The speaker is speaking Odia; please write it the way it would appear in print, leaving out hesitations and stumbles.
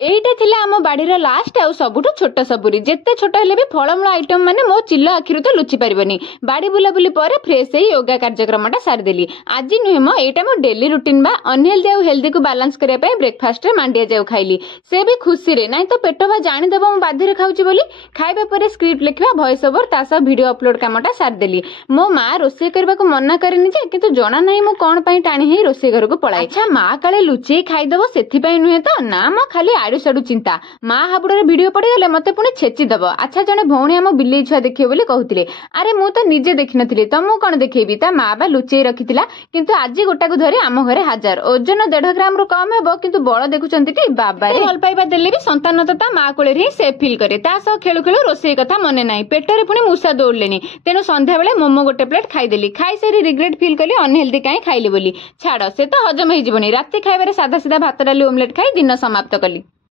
এইটা ଥିଲା ଆମ ବାଡିର ଲାଷ୍ଟ ଆଉ ସବୁଠୁ ଛୋଟ ସପୁରୀ। ଯେତେ ଛୋଟ ହେଲେ ବି ଫଳମୂଳ ଆଇଟମ ମାନେ ମୋ ଚିଲ ଆଖିରୁ ତ ଲୁଚି ପାରିବନି। ବାଡି ବୁଲାବୁଲି ପରେ ଫ୍ରେଶ ହେଇ ୟୋଗା କାର୍ଯ୍ୟକ୍ରମଟା ସାରିଦେଲି। ଆଜି ନୁହେଁ ମ, ଏଇଟା ମୋ ଡେଲି ରୁଟିନ ବା। ଅନହେଲ୍ଦି ଆଉ ହେଲ୍ଦିକୁ ବାଲାନ୍ସ କରିବା ପାଇଁ ବ୍ରେକଫାଷ୍ଟରେ ମାଣ୍ଡିଆ ଯାଉ ଖାଇଲି, ସେ ବି ଖୁସିରେ। ନାଇଁ ତ ପେଟ ବା ଜାଣିଦେବ ମୁଁ ବାଧ୍ୟରେ ଖାଉଛି ବୋଲି। ଖାଇବା ପରେ ସ୍କ୍ରିପ୍ଟ ଲେଖିବା, ଭଏସ ଓଭର ତା ସହ ଭିଡିଓ ଅପଲୋଡ କାମଟା ସାରିଦେଲି। ମୋ ମା ରୋଷେଇ କରିବାକୁ ମନା କରେନି ଯେ, କିନ୍ତୁ ଜଣା ନାହିଁ ମୁଁ କଣ ପାଇଁ ଟାଣି ହେଇ ରୋଷେଇ ଘରକୁ ପଳାଏ। ଆଚ୍ଛା, ମା କାଳେ ଲୁଚେଇ ଖାଇଦବ ସେଥିପାଇଁ ନୁହେଁ ତ? ନା ମ, ଖାଲି ଆଡୁ ସାଡୁ ଚିନ୍ତା। ମା ହାବୁଡରେ ଭିଡିଓ ପଡିଗଲେ ମତେ ପୁଣି ଛେଚିଦବ। ଆଚ୍ଛା, ଜଣେ ଭଉଣୀ ଆମ ବିଲେଇ ଛୁଆ ଦେଖିବେ ବୋଲି କହୁଥିଲେ। ଆରେ ମୁଁ ତ ନିଜେ ଦେଖିନଥିଲି, ତମକୁ କଣ ଦେଖେଇବି? ତା ମା ବା ଲୁଚେଇ ରଖିଥିଲା, କିନ୍ତୁ ଆଜି ଗୋଟାକୁ ଧରି ଆମ ଘରେ ହାଜର। ଓଜନ 1.5 ଗ୍ରାମରୁ କମ ହେବ, କିନ୍ତୁ ବଳ ଦେଖୁଛନ୍ତି ଟି? ବାବାରେ, ଭଲ ପାଇବା ଦେଲେ ବି ସନ୍ତାନ ତ ତା ମା କୋଳରେ ହିଁ ସେଫ୍ ଫିଲ୍ କରେ। ତା ସହ ଖେଳୁ ଖେଳୁ ରୋଷେଇ କଥା ମନେ ନାହିଁ, ପେଟରେ ପୁଣି ମୂଷା ଦୌଡିଲେଣି। ତେଣୁ ସନ୍ଧ୍ୟାବେଳେ ମୋମୋ ଗୋଟେ ପ୍ଲେଟ ଖାଇଦେଲି। ଖାଇସାରି ରିଗ୍ରେଟ ଫିଲ୍ କଲି ଅନହେଲ୍ଦି କାହିଁ ଖାଇଲି ବୋଲି। ଛାଡ, ସେ ତ ହଜମ ହେଇଯିବନି। ରାତି ଖାଇବାରେ ସାଧା ସିଧା ଭାତ ଡାଲି ଓମଲେଟ ଖାଇ ଦିନ ସମାପ୍ତ କଲି।